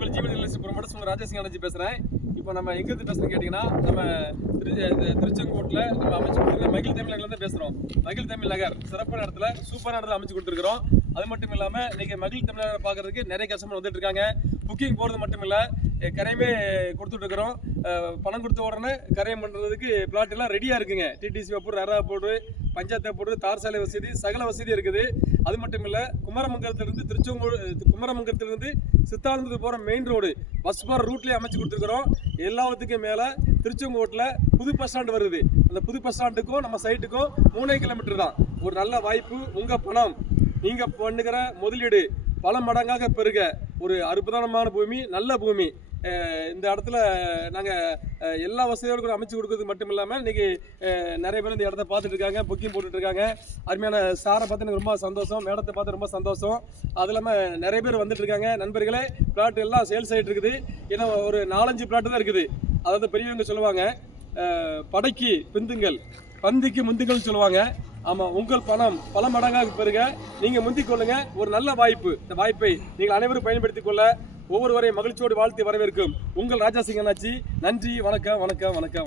உங்கள் ஜீவன் நிலைசி ப்ரொமோட்டர்ஸ் உங்கள் ராஜேஷ் பேசுகிறேன் இப்போ நம்ம எங்கேருந்து பேசுகிறோம் கேட்டிங்கன்னா நம்ம திரு திருச்செங்கோட்டில் நம்ம அமைச்சு கொடுத்துருக்க மகிழ் தமிழ் நகர்லேருந்து பேசுகிறோம் மகிழ் தமிழ் நகர் சிறப்பான இடத்துல சூப்பரான இடத்துல அமைச்சு கொடுத்துருக்குறோம். அது மட்டும் இல்லாமல் இன்றைக்கி மகிழ் தமிழ் பார்க்குறதுக்கு பார்க்கறதுக்கு நிறைய கஸ்டமர் வந்துட்டு இருக்காங்க. புக்கிங் போகிறது மட்டும் இல்லை கரையுமே கொடுத்துட்ருக்குறோம் பணம் கொடுத்த உடனே கரையம் பண்ணுறதுக்கு பிளாட் எல்லாம் ரெடியாக இருக்குங்க. டிடிசி போடு ரரா போடு பஞ்சாயத்து போடு தார் சாலை வசதி சகல வசதி இருக்குது. அது மட்டும் இல்லை குமரமங்கலத்திலிருந்து திருச்செங்கோடு குமரமங்கலத்திலிருந்து சித்தாந்தத்துக்கு போகிற மெயின் ரோடு பஸ் போகிற ரூட்லேயே அமைச்சு கொடுத்துருக்குறோம். எல்லாத்துக்கும் மேலே திருச்செங்கோட்டில் புது பஸ் ஸ்டாண்டு வருது. அந்த புது பஸ் ஸ்டாண்டுக்கும் நம்ம சைட்டுக்கும் மூணே கிலோமீட்டர் தான். ஒரு நல்ல வாய்ப்பு உங்கள் பணம். நீங்கள் பண்ணுகிற முதலீடு பல மடங்காக பெருக. ஒரு அற்புதமான பூமி நல்ல பூமி. இந்த இடத்துல நாங்கள் எல்லா வசதியோடு கூட அமைச்சு கொடுக்கறது மட்டும் இல்லாமல் இன்றைக்கி நிறைய பேர் இந்த இடத்த பார்த்துட்டு இருக்காங்க புக்கிங் போட்டுட்டு இருக்காங்க. அருமையான சாரை பார்த்து எனக்கு ரொம்ப சந்தோஷம் மேடத்தை பார்த்து ரொம்ப சந்தோஷம். அது இல்லாமல் நிறைய பேர் வந்துட்டு இருக்காங்க. நண்பர்களே பிளாட் எல்லாம் சேல்ஸ் ஆகிட்டு இருக்குது. ஏன்னா ஒரு நாலஞ்சு பிளாட் தான் இருக்குது. அதாவது பெரியவங்க சொல்லுவாங்க படைக்கு பிந்துங்கள் பந்திக்கு முந்துங்கள்னு சொல்லுவாங்க. ஆமாம் உங்கள் பணம் பல மடங்காக பெருக நீங்கள் முந்திக் கொள்ளுங்க. ஒரு நல்ல வாய்ப்பு. இந்த வாய்ப்பை நீங்கள் அனைவரும் பயன்படுத்திக் கொள்ள ஒவ்வொருவரையும் மகிழ்ச்சியோடு வாழ்த்து வரவேற்கும் உங்கள் ராஜா சிங் அண்ணாச்சி. நன்றி வணக்கம் வணக்கம் வணக்கம்.